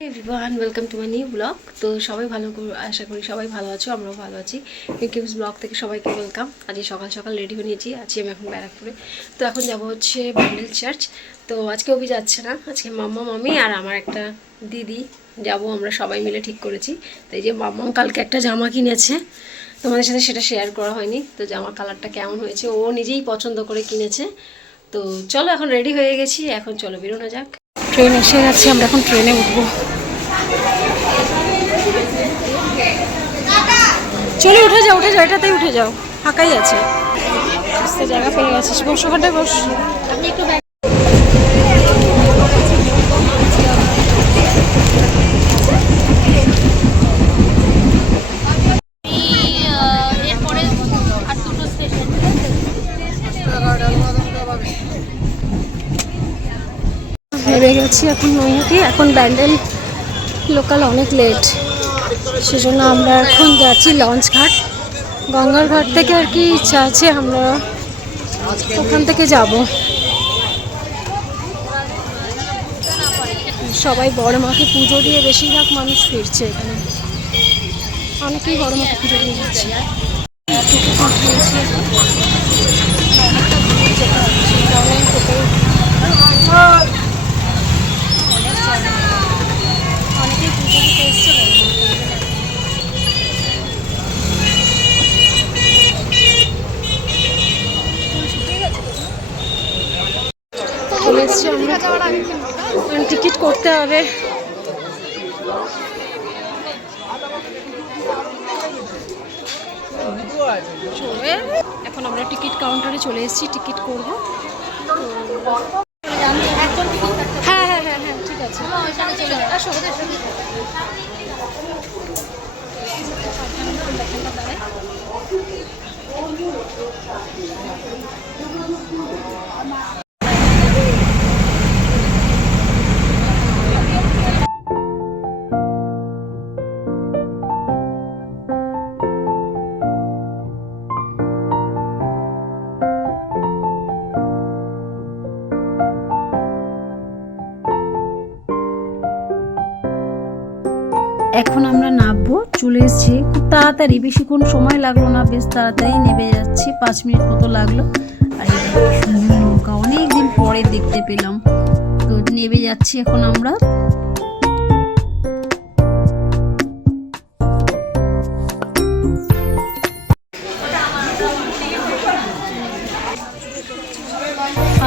Everyone welcome to my new blog তো সবাই ভালো আশা করি সবাই ভালো আছো, আমরাও ভালো আছি। কিউস ব্লগ থেকে সবাইকে ওয়েলকাম আজকে সকাল সকাল রেডি হয়ে নিয়েছি, আছি আমি এখন ব্যারাকপুরে। তো এখন যাব হচ্ছে ব্যান্ডেল চার্চ তো আজকে অভি যাচ্ছে না, আজকে মাম্মা মামি আর আমার একটা দিদি। যাব আমরা সবাই মিলে, ঠিক করেছি। তো এই যে মাম্মাম কালকে একটা জামা কিনেছে। তোমাদের সাথে সেটা শেয়ার করা হয়নি। তো জামা কালারটা কেমন হয়েছে, ও নিজেই পছন্দ করে কিনেছে। তো চলো এখন রেডি হয়ে গেছি, এখন চলো বেরোনো যাক। ট্রেন এসে গেছে, আমরা এখন ট্রেনে উঠবো। চলে উঠে যাও উঠে যাও, এটাতেই উঠে যাও। ফাঁকাই আছে। জায়গা পেয়ে গেছিস বস ওখানটায় বস। হেরে গেছি এখন নৈহাটি। এখন ব্যান্ডেল লোকাল অনেক লেট সেজন্য আমরা এখন যাচ্ছি লঞ্চ ঘাট। গঙ্গার ঘাট থেকে আর কি ইচ্ছা আছে, আমরা ওখান থেকে যাব। সবাই বড় মাকে পুজো দিয়ে বেশিরভাগ মানুষ ফিরছে এখানে। অনেকেই বড় মাকে পুজো দিয়ে যাচ্ছে অনেকেই পুজো দিতে এসছে বড় মাকে। চলে এসছি আমরা। টিকিট করতে হবে। এখন আমরা টিকিট কাউন্টারে চলে এসেছি, টিকিট করব। হ্যাঁ হ্যাঁ হ্যাঁ হ্যাঁ এখন আমরা নামবো, চলে এসেছি। খুব তাড়াতাড়ি, বেশিক্ষণ সময় লাগল না, বেশ তাড়াতাড়ি নেমে যাচ্ছি। পাঁচ মিনিট মতো লাগল। আর নৌকা, অনেকদিন পরে দেখতে পেলাম। তো নেমে যাচ্ছি এখন আমরা।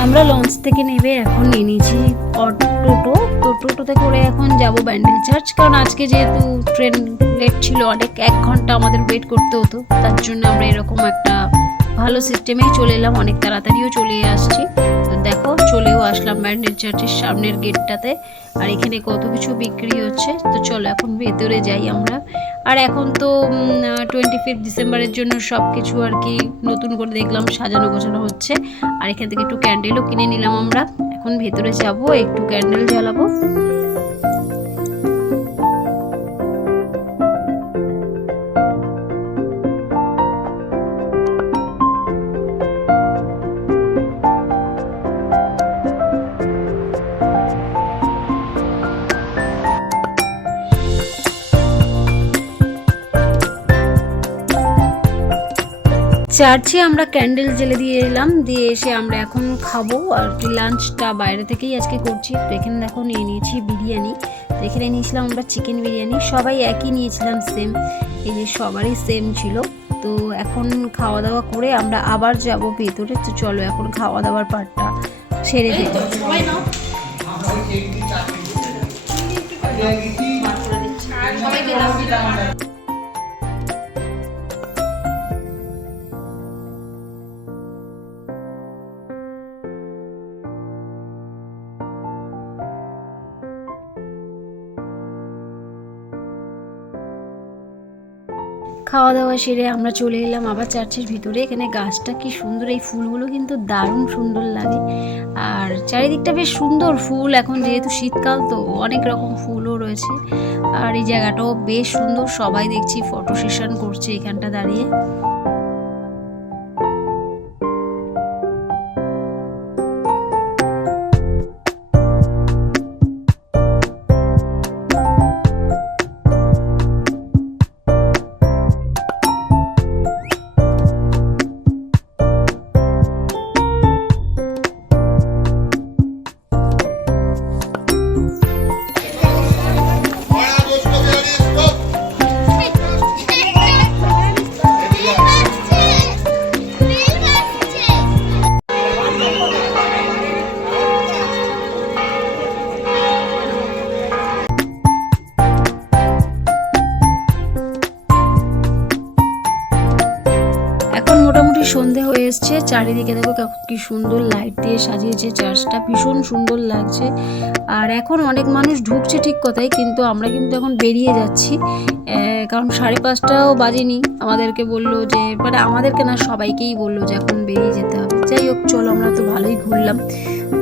আমরা লঞ্চ থেকে নেবে এখন নিয়ে নিয়েছি অটো টোটো। টোটোতে করে এখন যাব ব্যান্ডেল চার্চ। কারণ আজকে যেহেতু ট্রেন লেট ছিল, অনেক এক ঘণ্টা আমাদের ওয়েট করতে হতো। তার জন্য আমরা এরকম একটা ভালো সিস্টেমেই চলে এলাম। অনেক তাড়াতাড়িও চলে আসছি। দেখো, চলেও আসলাম ব্যান্ডেল চার্চের সামনের গেটটাতে আর এখানে কত কিছু বিক্রি হচ্ছে। তো চলো এখন ভেতরে যাই আমরা। আর এখন তো টোয়েন্টি ফিফথ ডিসেম্বরের জন্য সব কিছু আর কি নতুন করে দেখলাম, সাজানো গোছানো হচ্ছে। আর এখান থেকে একটু ক্যান্ডেলও কিনে নিলাম আমরা। এখন ভেতরে যাব একটু ক্যান্ডেল জ্বালাবো। চার্চে আমরা ক্যান্ডেল জেলে দিয়ে এলাম, দিয়ে এসে আমরা এখন খাব। আর কি লাঞ্চটা বাইরে থেকেই আজকে করছি। তো এখানে দেখো নিয়ে নিয়েছি বিরিয়ানি। তো এখানে নিয়েছিলাম আমরা চিকেন বিরিয়ানি। সবাই একই নিয়েছিলাম সেম এই যে সবারই সেম ছিল। তো এখন খাওয়া দাওয়া করে আমরা আবার যাব ভেতরে। তো চলো এখন খাওয়া দাওয়ার পার্টটা সেরে দিতে খাওয়া দাওয়া সেরে আমরা চলে এলাম আবার চার্চের ভিতরে। এখানে গাছটা কি সুন্দর, এই ফুলগুলো কিন্তু দারুণ সুন্দর লাগে। আর চারিদিকটা বেশ সুন্দর ফুল, এখন যেহেতু শীতকাল তো অনেক রকম ফুলও রয়েছে। আর এই জায়গাটাও বেশ সুন্দর, সবাই দেখছি ফটো সেশন করছে এখানটা দাঁড়িয়ে। চারিদিকে দেখো কি সুন্দর লাইট দিয়ে সাজিয়েছে, চার্চটা ভীষণ সুন্দর লাগছে। আর এখন অনেক মানুষ ঢুকছে ঠিক কথাই, কিন্তু আমরা কিন্তু এখন বেরিয়ে যাচ্ছি। কারণ সাড়ে পাঁচটাও বাজেনি। আমাদেরকে বলল যে মানে আমাদেরকে না, সবাইকেই বলল যে এখন বেরিয়ে যেতে হবে। যাই হোক, চলো আমরা তো ভালোই ঘুরলাম।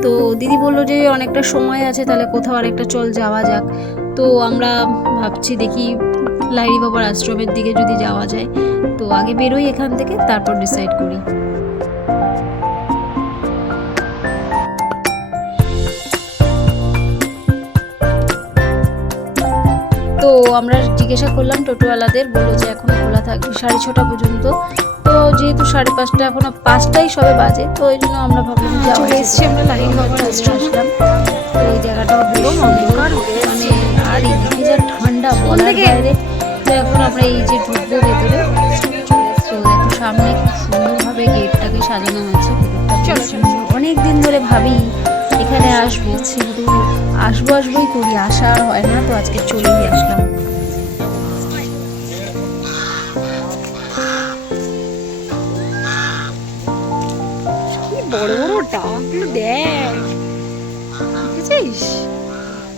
তো দিদি বলল যে, অনেকটা সময় আছে, তাহলে কোথাও আরেকটা চল, যাওয়া যাক। তো আমরা ভাবছি দেখি লাইরি বাবার আশ্রমের দিকে যদি যাওয়া যায়। তো আগে বেরোই এখান থেকে, তারপর ডিসাইড করি। আমরা জিজ্ঞাসা করলাম টোটোওয়ালাদের বলল যে এখন খোলা থাকবে সাড়ে ছটা পর্যন্ত। তো যেহেতু সাড়ে পাঁচটা এখনও পাঁচটাই সবে বাজে তো ওই জন্য আমরা ভাবলাম যে চলে এসছি। আমরা লাইন বাবার আসলাম। তো এই জায়গাটাও বেরো অন্ধকার মানে আর এদিকে যা ঠান্ডা বলার বাইরে। তো এখন আমরা এই যে ঢুকবো ভেতরে তো দেখো সামনে খুব সুন্দরভাবে গেটটাকে সাজানো হয়েছে। অনেক দিন ধরে ভাবি এখানে আসব। কিন্তু আসব আসবোই করি আসা আর হয় না, তো আজকে চলেই আসলাম। বড় বড় ডাকগুলো দেখ। দেখেছিস?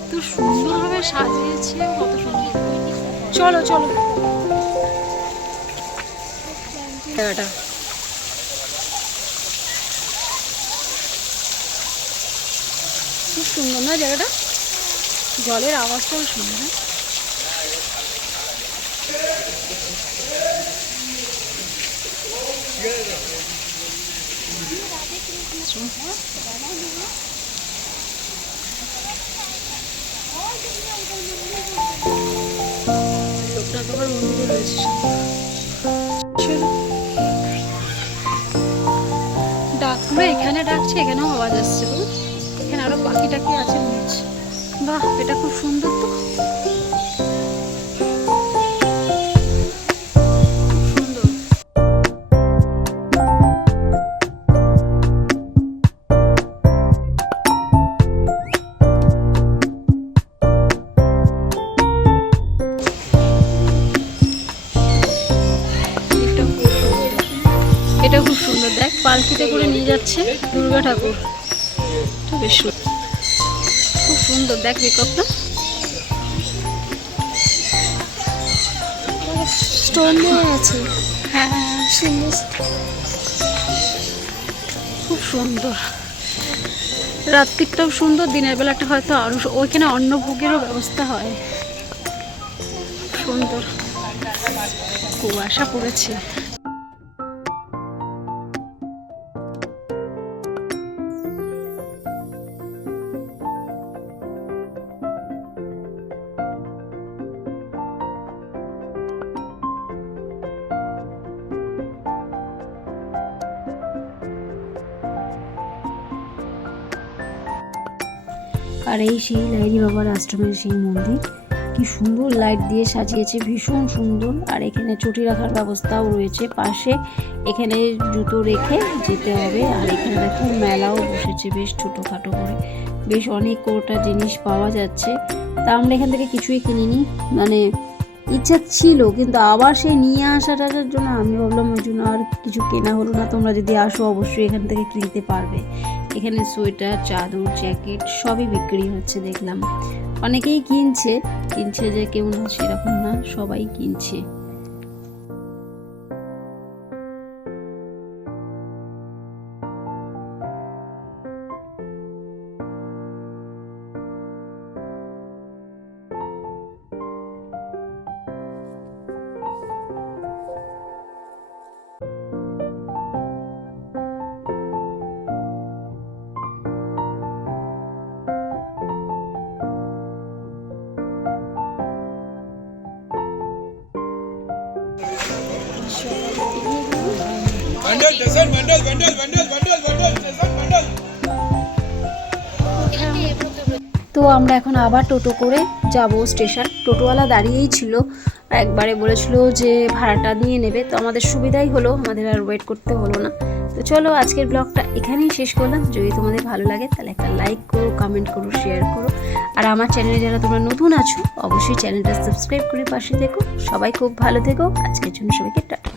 তো সুন্দরভাবে সাজিয়েছে, কত সুন্দর। চলো চলো। জায়গাটা খুব সুন্দর না জায়গাটা? জলের আওয়াজটাও সুন্দর লোকনাথ বাবার মন্দিরে রয়েছে চলো এখানে ডাকছে, এখানেও আওয়াজ আসছে। আরও পাখি টাকি আছে মনে বাহ, এটা খুব সুন্দর তো। এটা খুব সুন্দর। দেখ, পালকিতে করে নিয়ে যাচ্ছে দুর্গা ঠাকুর। বেশ সুন্দর। খুব সুন্দর দেখ মেকআপটা স্টোন দেওয়া আছে। হ্যাঁ সুন্দর। খুব সুন্দর। রাত্রিটাও সুন্দর দিনের বেলাটা হয়তো আরও ওইখানে অন্নভোগেরও ব্যবস্থা হয়। সুন্দর। কুয়াশা পড়েছে। আর এই সেই লাইরি বাবার আশ্রমের সেই মন্দির। কি সুন্দর লাইট দিয়ে সাজিয়েছে, ভীষণ সুন্দর। আর এখানে চটি রাখার ব্যবস্থাও রয়েছে পাশে। এখানে জুতো রেখে যেতে হবে। আর এখানে দেখো মেলাও বসেছে বেশ ছোটোখাটো করে। বেশ অনেক কোটা জিনিস পাওয়া যাচ্ছে। তা আমরা এখান থেকে কিছুই কিনিনি। মানে ইচ্ছা ছিল, কিন্তু আবার সেই নিয়ে আসাটার জন্য আমি ভাবলাম ওই জন্য আর কিছু কেনা হলো না। তোমরা যদি আসো, অবশ্যই এখান থেকে কিনতে পারবে। এখানে সোয়েটার, চাদর, জ্যাকেট সবই বিক্রি হচ্ছে দেখলাম। অনেকেই কিনছে কিনছে যে কেউ না সেরকম না, সবাই কিনছে। তো আমরা এখন আবার টোটো করে যাব স্টেশন। টোটোওয়ালা দাঁড়িয়েই ছিল। একবারে বলেছিল যে ভাড়াটা নিয়ে নেবে। তো আমাদের সুবিধাই হলো। আমাদের আর ওয়েট করতে হলো না। তো চলো আজকের ব্লগটা এখানেই শেষ করলাম। যদি তোমাদের ভালো লাগে, তাহলে একটা লাইক করো কমেন্ট করো শেয়ার করো। আর আমার চ্যানেলে যারা তোমরা নতুন আছো, অবশ্যই চ্যানেলটা সাবস্ক্রাইব করে পাশে দেখো সবাই খুব ভালো থেকো। আজকের জন্য সবাইকে টাটা।